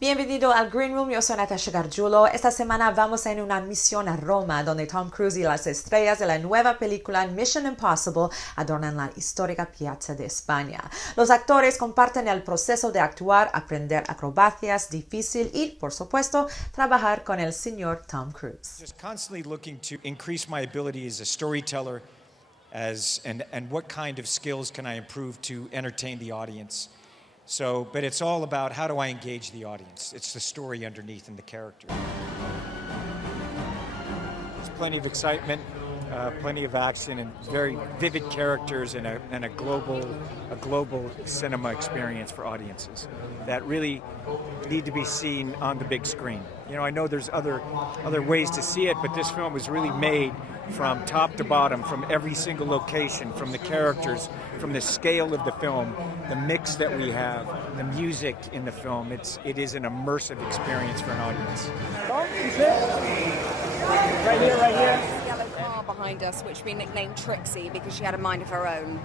Bienvenido al Green Room, yo soy Natasha Gargiulo. Esta semana vamos en una misión a Roma, donde Tom Cruise y las estrellas de la nueva película Mission Impossible adornan la histórica piazza de España. Los actores comparten el proceso de actuar, aprender acrobacias difícil y, por supuesto, trabajar con el señor Tom Cruise. Just constantly looking to increase my ability as a storyteller, and what kind of skills can I improve to entertain the audience. But it's all about how do I engage the audience. It's the story underneath and the character. There's plenty of excitement, plenty of action, and very vivid characters, and a global cinema experience for audiences that really need to be seen on the big screen. You know, I know there's other ways to see it, but this film was really made from top to bottom, from every single location, from the characters, from the scale of the film, the mix that we have, the music in the film. It is an immersive experience for an audience. Right here. Yellow car behind us, which we nicknamed Trixie because she had a mind of her own.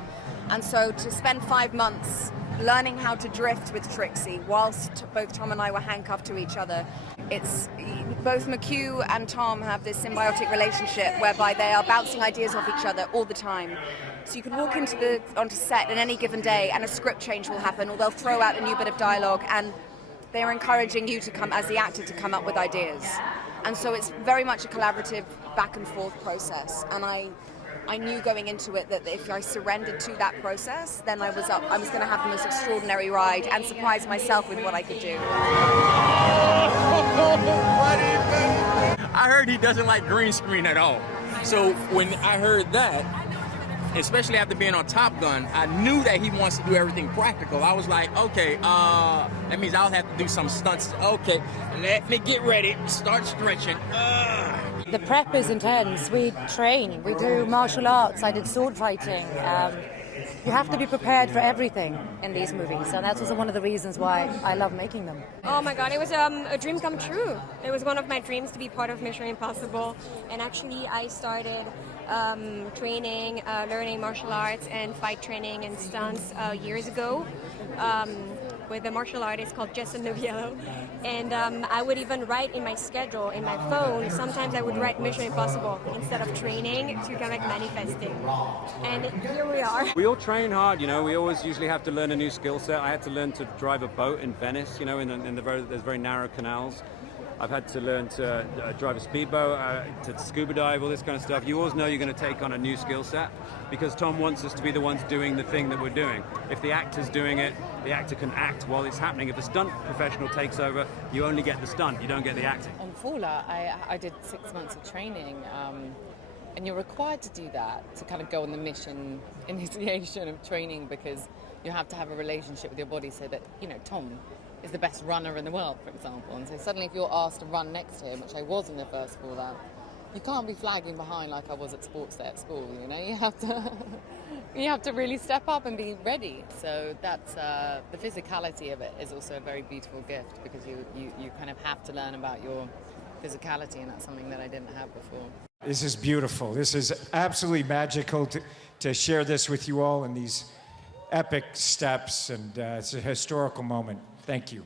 And so to spend 5 months learning how to drift with Trixie whilst both Tom and I were handcuffed to each other, it's both McHugh and Tom have this symbiotic relationship whereby they are bouncing ideas off each other all the time. So you can walk onto set on any given day and a script change will happen, or they'll throw out a new bit of dialogue, and they're encouraging you to come, as the actor, to come up with ideas. And so it's very much a collaborative back and forth process. And I knew going into it that if I surrendered to that process, then I was going to have the most extraordinary ride and surprise myself with what I could do. I heard he doesn't like green screen at all. So when I heard that, especially after being on Top Gun, I knew that he wants to do everything practical. I was like, okay, that means I'll have to do some stunts. Okay, let me get ready, start stretching. The prep is intense. We train, we do martial arts, I did sword fighting. You have to be prepared for everything in these movies, and that's also one of the reasons why I love making them. Oh my God, it was a dream come true. It was one of my dreams to be part of Mission Impossible, and actually I started training, learning martial arts and fight training and stunts years ago with a martial artist called Jason Noviello, and I would even write in my schedule, in my phone, sometimes I would write Mission Impossible instead of training to kind of like manifesting, and here we are. We all train hard, you know, we always usually have to learn a new skill set. I had to learn to drive a boat in Venice, you know, there's very narrow canals. I've had to learn to drive a speedboat, to scuba dive, all this kind of stuff. You always know you're going to take on a new skill set because Tom wants us to be the ones doing the thing that we're doing. If the actor's doing it, the actor can act while it's happening. If a stunt professional takes over, you only get the stunt, you don't get the acting. On Fowler, I did 6 months of training, and you're required to do that to kind of go on the mission initiation of training, because you have to have a relationship with your body so that, you know, Tom is the best runner in the world, for example. And so suddenly if you're asked to run next to him, which I was in the first Fallout, you can't be flagging behind like I was at sports day at school, you know? You have to really step up and be ready. So that's, the physicality of it is also a very beautiful gift, because you kind of have to learn about your physicality, and that's something that I didn't have before. This is beautiful. This is absolutely magical to share this with you all in these epic steps, and it's a historical moment. Thank you.